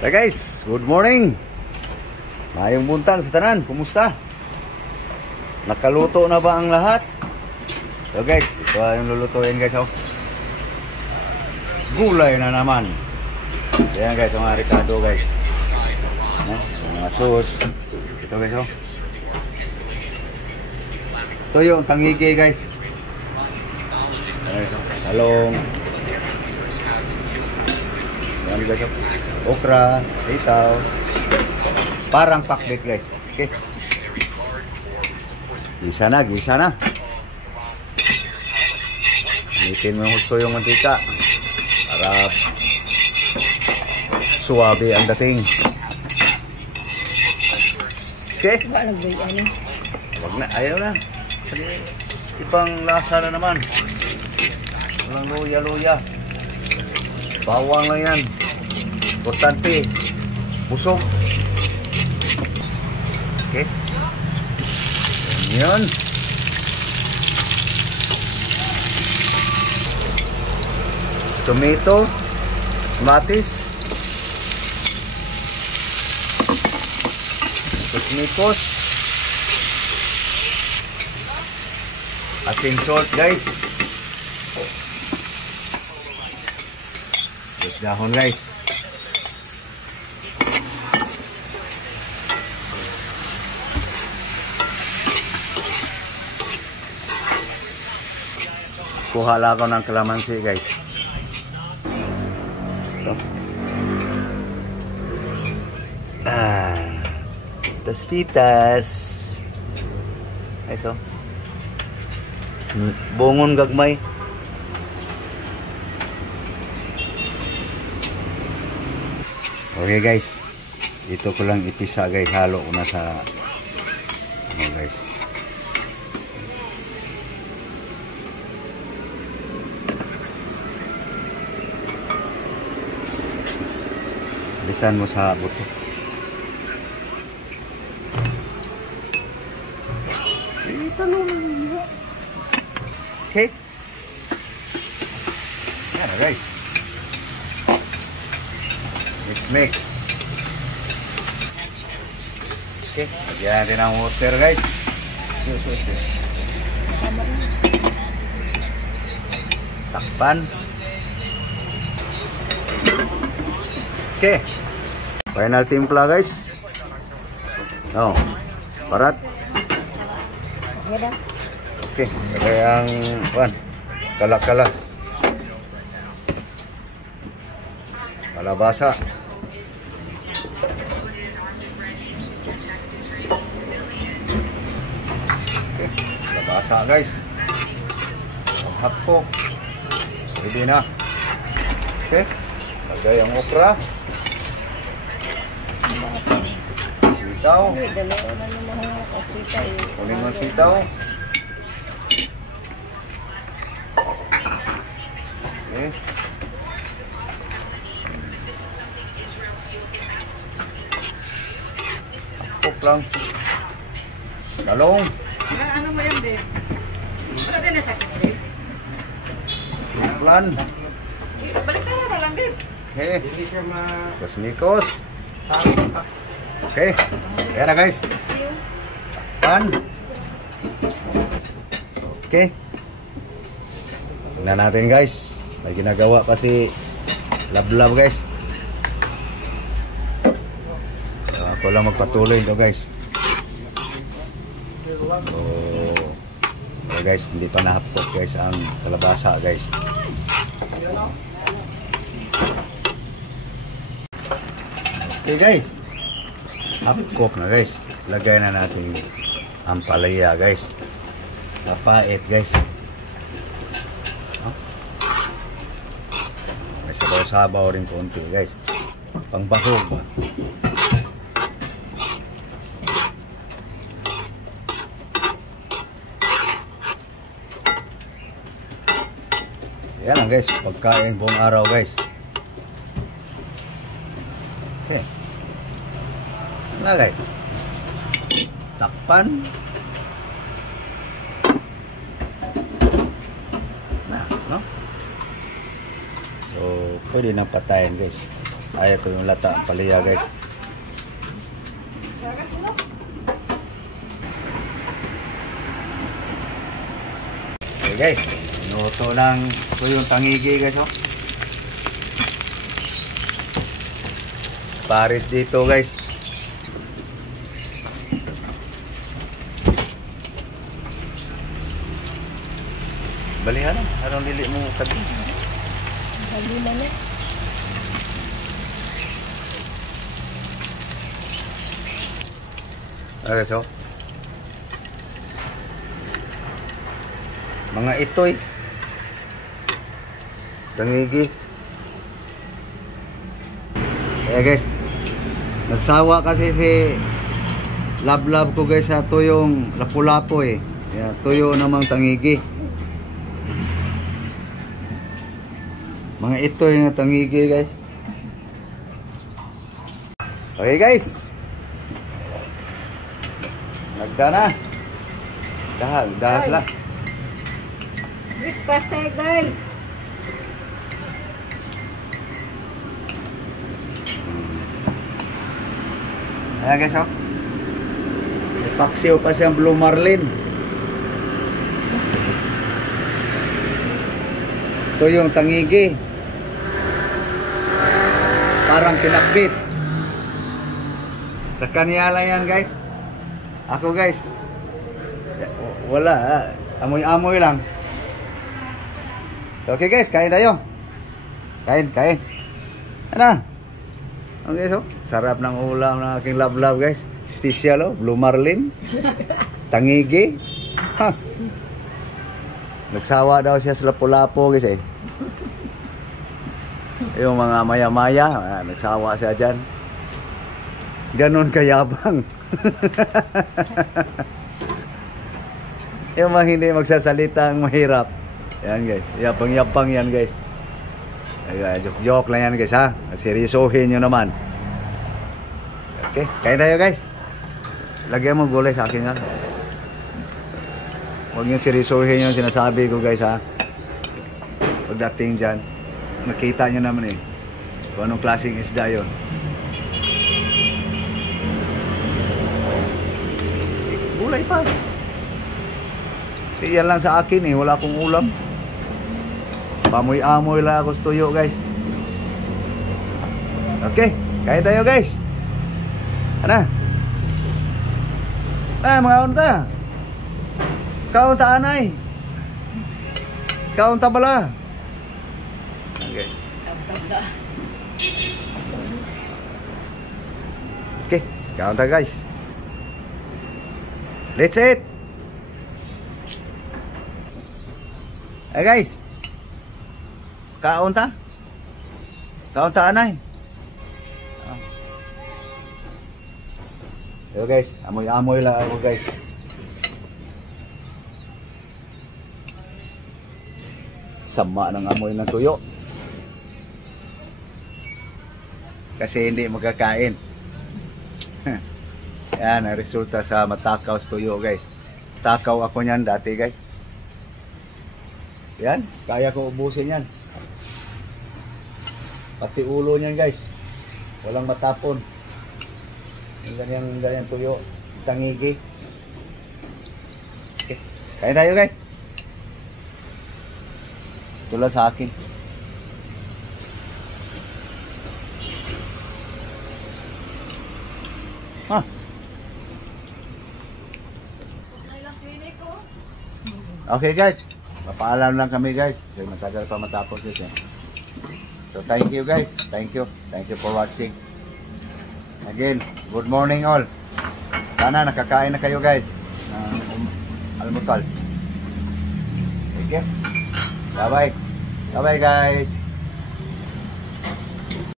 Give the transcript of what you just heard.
Hey guys, good morning. Mayong buntag sa tanan, kumusta? Nakaluto na ba ang lahat? So guys, ito yung lulutuin guys, oh. Gulay na naman. Yan guys, mga ricado guys. No? Mga sauce. Ito guys, oh. Ito yung tangigi guys. Guys, oh. Talong. Yan guys, oh. Okra, itaw. Parang pakbet guys. Okay. Gisa na, gisa na. Gamitin mo gusto yung mantika para suwabe ang dating. Okay. Wag na, ayaw na. Ibang lasa na naman. Walang luya-luya. Bawang lang yan. Importante, busog. Okay. Yan. Tomato, kamatis, kusmikos, asin salt guys. Dahon guys. Kuha lang ako ng kalamansi guys. Ito. Pitas-pitas. Ay so. Bungon gagmay. Okay guys. Ito ko lang ipisa guys. Halo ko na sa ano guys. Bisan mo sa buto. Okay. Yan guys. Mix. Okay. Lagyan natin ang water guys. Takpan. Okay. Final timpla guys. Oh, parat. Okay, lagay ang kalakala. Kalabasa. Okay, kalabasa guys. Hapok. Pwede na. Okay, lagay ang okra. Sitaw. Kuning ang sitaw. Okay. Apok lang. Talong. Ano mo yan din? Ano din na sa kanila? Plan. Balik ka na lang din. Okay. Kusmikos. Okay. Ayan na guys. Pan. Okay. Tignan natin guys. May ginagawa pa si Lablab guys. Ako lang magpatuloy ito guys. So guys, hindi pa nahapok guys ang kalabasa guys. Okay guys. Hapok na guys. Lagay na natin ang palaya guys. Kapait guys. May sabaw-sabaw rin konti guys. Pangbasog ba? Yan lang guys. Pagkain buong araw guys. Okay. Na guys. Takpan. Na, no? So, pwede nang patayin guys. Ay, ito yung lata ang palaya guys. Okay guys, minuto ng ito yung tangigi guys. Oh. Pares dito guys. Balihan na, harang dili mo tagi. Dali na na. Okay, so. Mga itoy. Tangigi. Eh guys, nagsawa kasi si love ko guys sa tuyong lapu-lapu eh. Yeah, tuyo namang tangigi. Mga itoy na tangigi guys. Okay guys. Nagda na. Dahas lang. Breakfast tayo guys. Ayan guys, oh. Paksiw pa siyang Blue Marlin. Ito yung tangigi. Parang pinakbit. Sa kanya lang yan guys. Ako guys, wala. Amoy-amoy lang. Okay guys, kain tayo. Kain. Ano? Okay so, sarap ng ulam ng aking love guys. Special oh, Blue Marlin. Tangigi. Ha. Nagsawa daw siya sa lapu-lapu guys eh. Yung mga maya-maya, nagsawa siya dyan. Ganon kayabang. Yung mga hindi magsasalita ang mahirap. Yan guys, yapang-yapang yan guys. Joke lang yan guys ha. Seryosohin nyo naman. Okay, kain tayo guys. Lagyan mo gulay sa akin yan. Huwag nyo seryosohin yung sinasabi ko guys ha. Pagdating dyan, nakita nyo naman eh kung anong klaseng isda yun. Gulay pa. Yan lang sa akin eh, wala akong ulam. Pamoy-amoy lang ako sa tuyo guys. Okay, kain tayo guys. Ano? Mga unta. Kaunta anay. Kaunta bala. Okay. Okay, kaunta guys. Let's eat. Guys. Kaunta? Kaunta anay. Yo guys, amoy-amoy lang ako guys. Sama ng amoy ng tuyo. Kasi hindi magkakain. Yan ang resulta sa matakaw sa tuyo guys. Takaw ako niyan dati guys. Yan, kaya ko ubusin yan. Pati ulo niyan guys. Walang matapon. Yung ganyan tuyo. Tangigi. Okay. Kain tayo guys. Tulad sa akin. Ha? Okay guys. Papaalam lang kami guys. Kasi matagal pa matapos guys eh. So thank you guys. Thank you. Thank you for watching. Again, good morning all. Sana nakakain na kayo guys ng almusal. Okay? Bye bye. Bye bye guys.